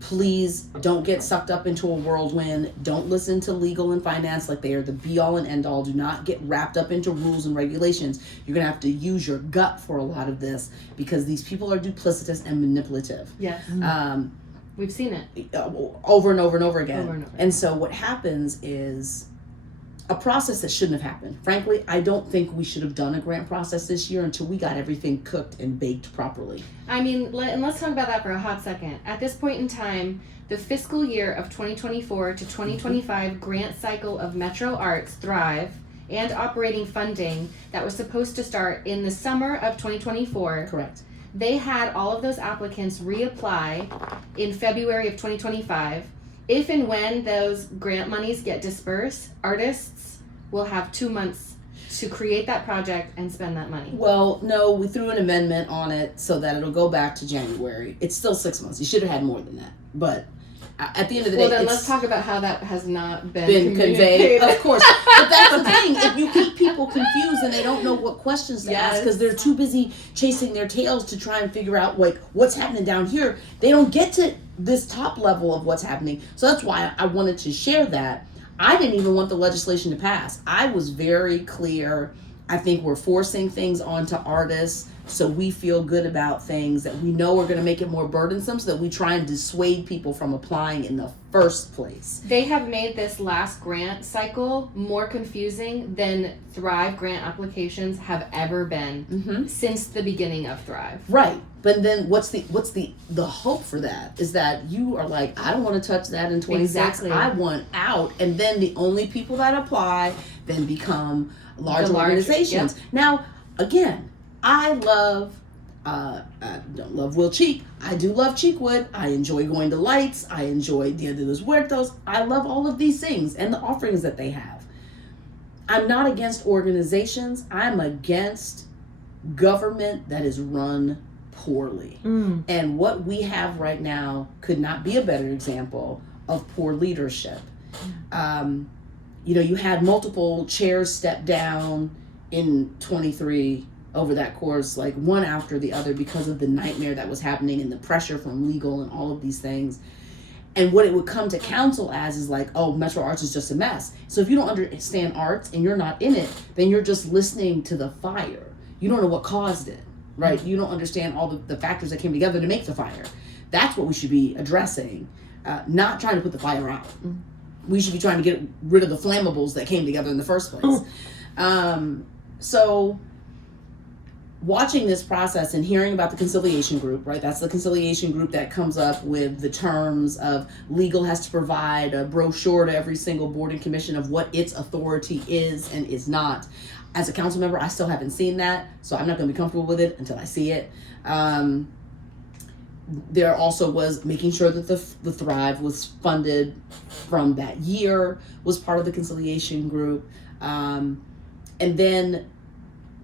Please don't get sucked up into a whirlwind. Don't listen to legal and finance like they are the be all and end all. Do not get wrapped up into rules and regulations. You're going to have to use your gut for a lot of this, because these people are duplicitous and manipulative. Yes. We've seen it. Over and over and over again. Over and over. And so what happens is a process that shouldn't have happened. Frankly, I don't think we should have done a grant process this year until we got everything cooked and baked properly. I mean, and let's talk about that for a hot second. At this point in time, the fiscal year of 2024 to 2025 grant cycle of Metro Arts Thrive and operating funding that was supposed to start in the summer of 2024. Correct. They had all of those applicants reapply in February of 2025. If and when those grant monies get dispersed, artists will have 2 months to create that project and spend that money. Well, no, we threw an amendment on it so that it'll go back to January. It's still 6 months. You should have had more than that. But at the end of the day, Well, then it's let's talk about how that has not been conveyed. Of course. But that's the thing. If you keep people confused and they don't know what questions to ask because they're too busy chasing their tails to try and figure out like what's happening down here, they don't get to this top level of what's happening. So that's why I wanted to share that. I didn't even want the legislation to pass. I was very clear I think we're forcing things onto artists so we feel good about things that we know are going to make it more burdensome, so that we try and dissuade people from applying in the first place. They have made this last grant cycle more confusing than Thrive grant applications have ever been since the beginning of Thrive. Right. But then what's the hope for that is that you are like, I don't want to touch that in 26. Exactly. I want out. And then the only people that apply then become large organizations. Yep. Now, again, I don't love Will Cheek. I do love Cheekwood. I enjoy going to Lights. I enjoy Dia de los Muertos. I love all of these things and the offerings that they have. I'm not against organizations. I'm against government that is run poorly. And what we have right now could not be a better example of poor leadership. You had multiple chairs step down in 23 over that course, like one after the other, because of the nightmare that was happening and the pressure from legal and all of these things. And what it would come to council as is like, oh, Metro Arts is just a mess. So if you don't understand arts and you're not in it, then you're just listening to the fire. You don't know what caused it, right? You don't understand all the factors that came together to make the fire. That's what we should be addressing, not trying to put the fire out. We should be trying to get rid of the flammables that came together in the first place. So watching this process and hearing about the conciliation group, right? That's the conciliation group that comes up with the terms of legal has to provide a brochure to every single board and commission of what its authority is and is not. As a council member, I still haven't seen that, so I'm not going to be comfortable with it until I see it. There also was making sure that the Thrive was funded from that year, was part of the conciliation group. And then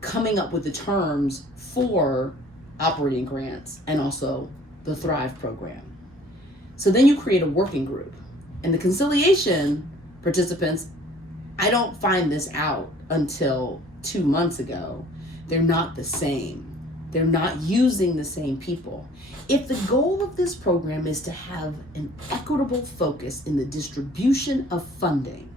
coming up with the terms for operating grants and also the Thrive program. So then you create a working group. And the conciliation participants, I don't find this out until 2 months ago. They're not the same. They're not using the same people. If the goal of this program is to have an equitable focus in the distribution of funding,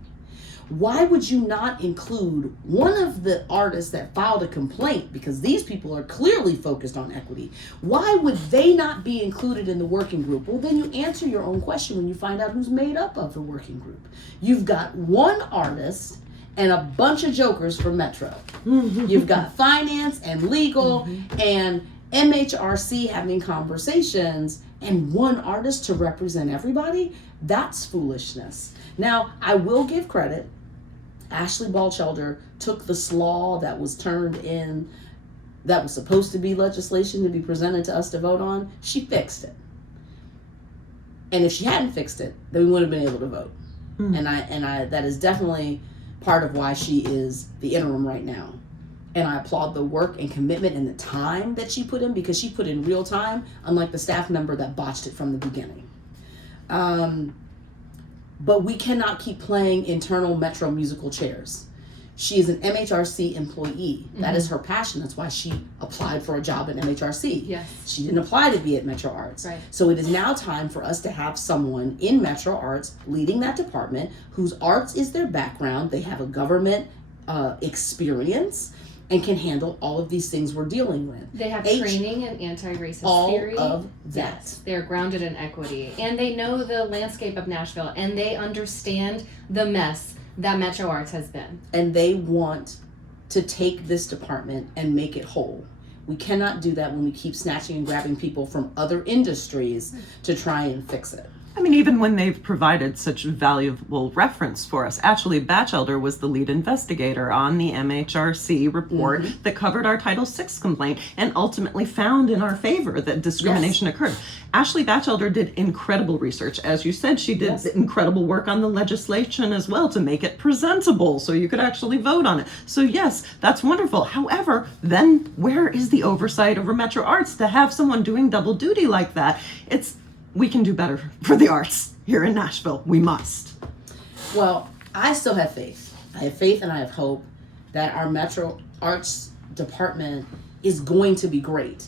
why would you not include one of the artists that filed a complaint? Because these people are clearly focused on equity. Why would they not be included in the working group? Well, then you answer your own question when you find out who's made up of the working group. You've got one artist and a bunch of jokers from Metro. You've got finance and legal and MHRC having conversations, and one artist to represent everybody. That's foolishness. Now, I will give credit. Ashley Balchelder took the slaw that was turned in, that was supposed to be legislation to be presented to us to vote on. She fixed it. And if she hadn't fixed it, then we wouldn't have been able to vote. And I that is definitely part of why she is the interim right now. And I applaud the work and commitment and the time that she put in, because she put in real time, unlike the staff member that botched it from the beginning. But we cannot keep playing internal Metro musical chairs. She is an MHRC employee. That is her passion. That's why she applied for a job at MHRC. Yes. She didn't apply to be at Metro Arts. Right. So it is now time for us to have someone in Metro Arts leading that department whose arts is their background. They have a government experience and can handle all of these things we're dealing with. They have training in anti-racist all theory. of that. Yes, they're grounded in equity. And they know the landscape of Nashville, and they understand the mess that Metro Arts has been. And they want to take this department and make it whole. We cannot do that when we keep snatching and grabbing people from other industries to try and fix it. I mean, even when they've provided such valuable reference for us. Actually, Batchelder was the lead investigator on the MHRC report that covered our Title VI complaint and ultimately found in our favor that discrimination occurred. Ashley Batchelder did incredible research. As you said, she did incredible work on the legislation as well to make it presentable so you could actually vote on it. So yes, that's wonderful. However, then where is the oversight over Metro Arts to have someone doing double duty like that? We can do better for the arts here in Nashville. We must. Well, I still have faith. I have faith and I have hope that our Metro Arts department is going to be great.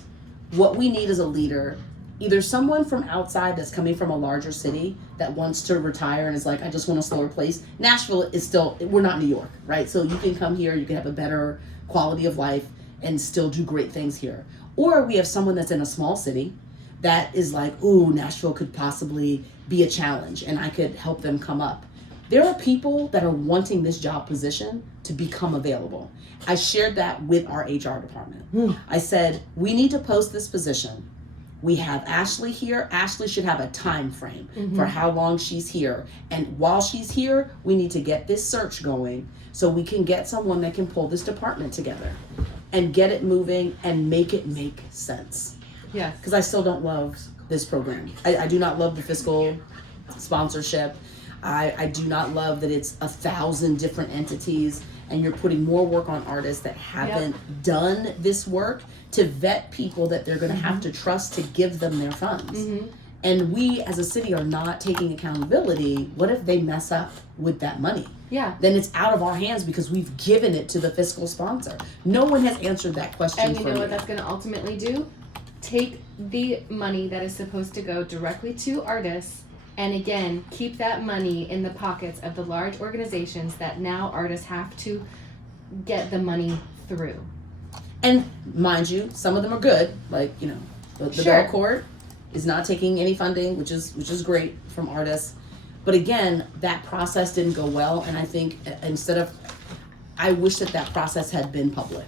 What we need is a leader either someone from outside that's coming from a larger city that wants to retire and is like, I just want a slower place. Nashville is still, we're not New York, right? So you can come here, you can have a better quality of life and still do great things here. Or we have someone that's in a small city that is like, ooh, Nashville could possibly be a challenge and I could help them come up. There are people that are wanting this job position to become available. I shared that with our HR department. I said, we need to post this position. We have Ashley here. Ashley should have a time frame for how long she's here. And while she's here, we need to get this search going so we can get someone that can pull this department together and get it moving and make it make sense. Yes. Because I still don't love this program. I do not love the fiscal sponsorship. I do not love that it's 1,000 different entities and you're putting more work on artists that haven't done this work to vet people that they're going to have to trust to give them their funds. And we as a city are not taking accountability. What if they mess up with that money? Yeah. Then it's out of our hands because we've given it to the fiscal sponsor. No one has answered that question And you for know me. what that's going to ultimately do? Take the money that is supposed to go directly to artists and again, keep that money in the pockets of the large organizations that now artists have to get the money through. And mind you, some of them are good, like, you know, the Bell Court is not taking any funding, which is great from artists. But again, that process didn't go well, and I think I wish that process had been public,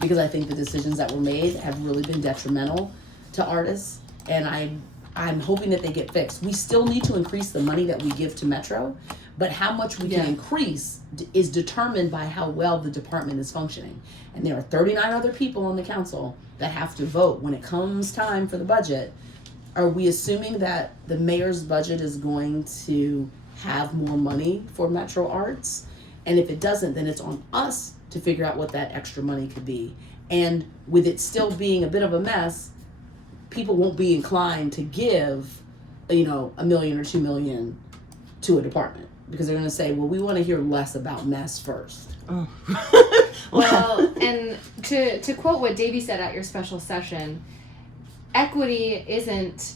because I think the decisions that were made have really been detrimental to artists, and I'm hoping that they get fixed. We still need to increase the money that we give to Metro, but how much we can increase is determined by how well the department is functioning. And there are 39 other people on the council that have to vote when it comes time for the budget. Are we assuming that the mayor's budget is going to have more money for Metro Arts? And if it doesn't, then it's on us to figure out what that extra money could be. And with it still being a bit of a mess, people won't be inclined to give, you know, $1 million or $2 million to a department, because they're going to say, well, we want to hear less about mess first. Oh. Well, and to quote what Davey said at your special session, equity isn't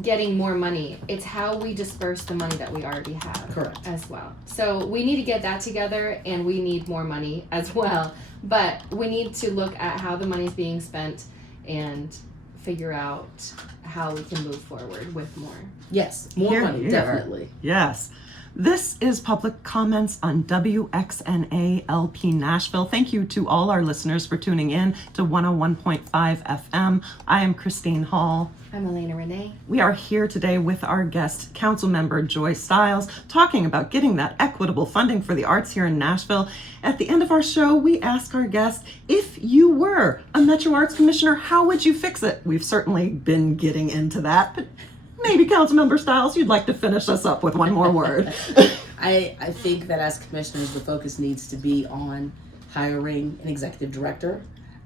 getting more money. It's how we disperse the money that we already have. Correct. As well. So we need to get that together, and we need more money as well. But we need to look at how the money is being spent and figure out how we can move forward with more. Yes, more money, definitely. Yes. This is public comments on WXNA LP Nashville. Thank you to all our listeners for tuning in to 101.5 FM. I am Christine Hall. I'm Alayna Renae. We are here today with our guest, council member Joy Stiles, talking about getting that equitable funding for the arts here in Nashville. At the end of our show, we ask our guest, if you were a Metro Arts Commissioner, how would you fix it? We've certainly been getting into that, but maybe Councilmember Stiles, you'd like to finish us up with one more word. I think that as commissioners, the focus needs to be on hiring an executive director,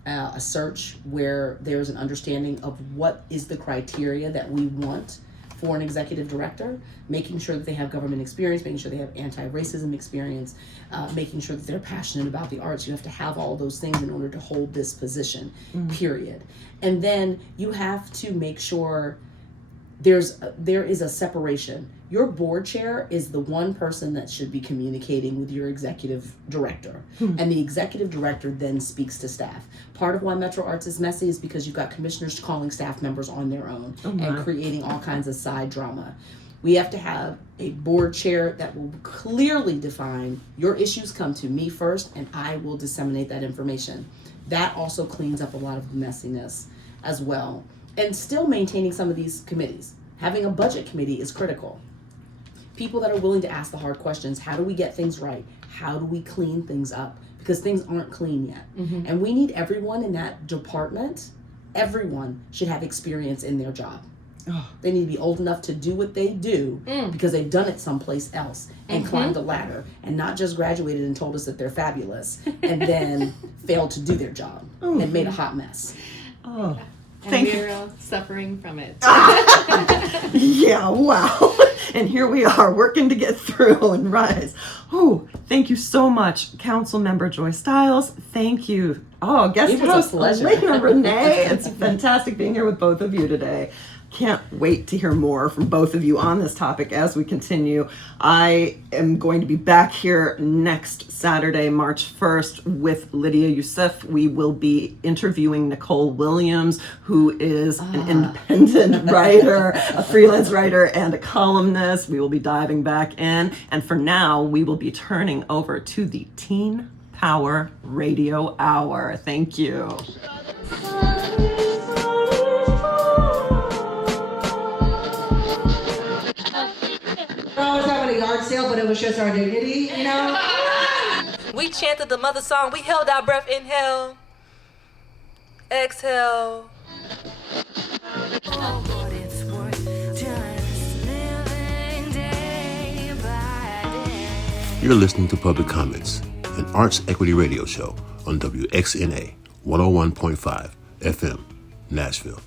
a search where there's an understanding of what is the criteria that we want for an executive director, making sure that they have government experience, making sure they have anti-racism experience, making sure that they're passionate about the arts. You have to have all those things in order to hold this position, period. And then you have to make sure there is a separation. Your board chair is the one person that should be communicating with your executive director. And the executive director then speaks to staff. Part of why Metro Arts is messy is because you've got commissioners calling staff members on their own and creating all kinds of side drama. We have to have a board chair that will clearly define your issues come to me first and I will disseminate that information. That also cleans up a lot of the messiness as well. And still maintaining some of these committees. Having a budget committee is critical. People that are willing to ask the hard questions. How do we get things right? How do we clean things up? Because things aren't clean yet. And we need everyone in that department, everyone should have experience in their job. They need to be old enough to do what they do because they've done it someplace else and climbed the ladder and not just graduated and told us that they're fabulous and then failed to do their job and made a hot mess. And we're all suffering from it. Yeah, wow. And here we are working to get through and rise. Oh, thank you so much, Council Member Joy Stiles. Thank you. Oh, guest host Alayna Renae. It's fantastic being here with both of you today. can't wait to hear more from both of you on this topic as we continue. I am going to be back here next Saturday, March 1st, with Lydia Youssef. We will be interviewing Nicole Williams, who is an independent writer, a freelance writer, and a columnist. We will be diving back in. And for now, we will be turning over to the Teen Power Radio Hour. Thank you. I was having a yard sale, but it was just our dignity, you know? We chanted the mother song. We held our breath. Inhale. Exhale. You're listening to Public Comments, an arts equity radio show on WXNA 101.5 FM Nashville.